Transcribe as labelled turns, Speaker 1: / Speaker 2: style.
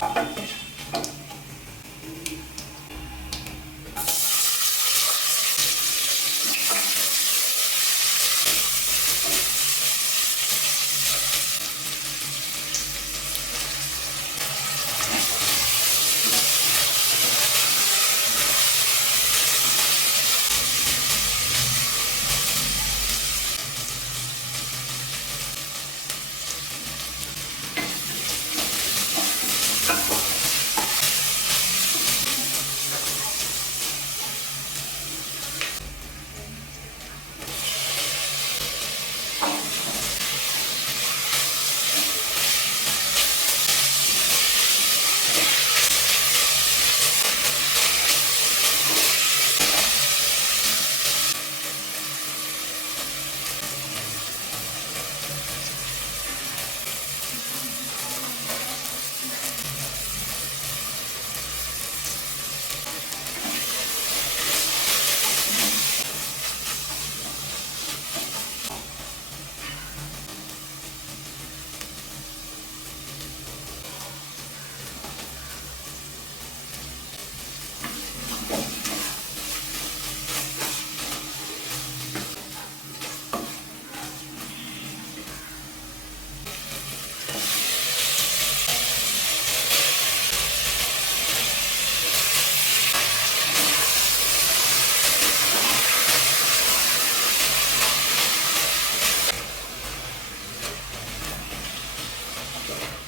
Speaker 1: Thank okay. you. Thank you.